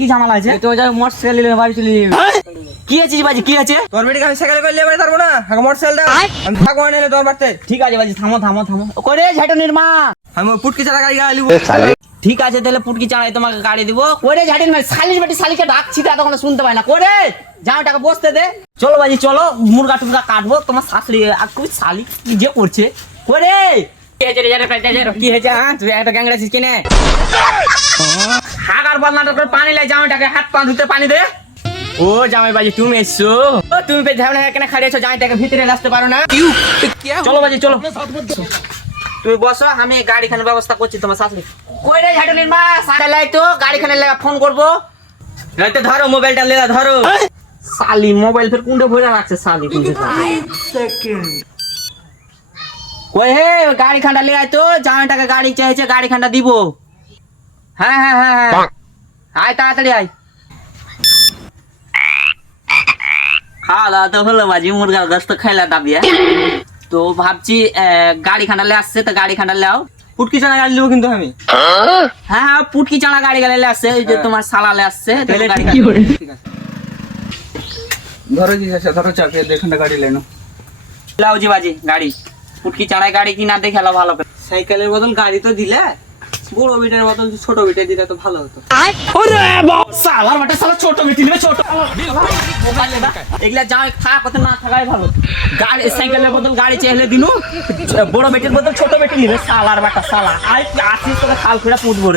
কি ঝামেলা আছে? তো মোটরসাইকেল বাড়ি চলে কি আছে বাজি? কি আছে তোর বেটিকে আমি সাইকেল করে নিয়ে পারবো না? মোটরসাইকেল দাও, আমি থাকবো না তোর বাড়িতে। ঠিক আছে বাজি, থামো থামো থামো করে ঝাটনির মা, আমি পুটকি চালা গাড়ি গাড়ি ঠিক আছে তাহলে পুটকি চালাই তোমাকে গাড়ি দিব। করে ঝাটিন ভাই শালির বেটি শালিকে ডাকছি তা তখন শুনতে পাই না। করে যাও টাকা বসতে দে। চলো বাজি চলো, মুরগা টুরগা কাটবো। তোমার শাশুড়ি আর খুব শালি কি যে করছে। করে কি হয়েছে? তুই একটা গ্যাংরা আছিস কিনে হাগার বল নাটক করে পানি লাই, জামাইটাকে হাত পা ধুতে পানি দে। ও জামাই বাজি তুমি এসছো, তুমি এখানে খাড়িয়েছো, জামাইটাকে ভিতরে আসতে পারো না? চলো বাজি চলো, তুমি বসো, আমি গাড়ি খানের ব্যবস্থা করছি। তোমার শাশুড়ি কই রে ঝাটনির মা? সাইকেল লাই তো, গাড়ি খানের লাগা ফোন করবো। রাইতে ধরো মোবাইলটা, লেলা ধরো। শালি মোবাইল ফের কুন্ডে ভরে রাখছে শালি। কই হে গাড়ি খানটা লে আয় তো, জামাইটাকে গাড়ি চাইছে, গাড়ি খানটা দিব। হ্যাঁ হ্যাঁ হ্যাঁ হ্যাঁ আয় তাড়াতাড়ি আয়। খাওয়া দাওয়া তো হলো বাজি, মুরগার গোস্ত খাইলা দাবিয়া। তো ভাবছি গাড়ি খান্ডালে আসছে, তো গাড়ি খান্ডালে আও। পুটকি চানা গাড়ি নেবো কিন্তু আমি। হ্যাঁ হ্যাঁ পুটকি চানা গাড়ি গাড়ি আসছে, ওই যে তোমার সালালে আসছে। ধরো জি আছে, ধরো চাপে দেখুনটা গাড়ি লেনো। লাও জি বাজি গাড়ি, পুটকি চানায় গাড়ি কি না দেখে ভালো করে। সাইকেলের বদল গাড়ি তো দিলে, বড় বিটের বদল ছোট বিটে দিলে তো ভালো হতো। সালার বাটা সালা ছোট মিটি নেবে, ছোট এগুলা যা থাকা কথা না থাকাই ভালো। গাড়ি সাইকেলের বদল গাড়ি চাইলে দিনু, বড় বেটির বদল ছোট বেটি নিবে। সালার বাটা সালা আই আসিস তোকে খাল খুঁড়া পুঁতবো রে।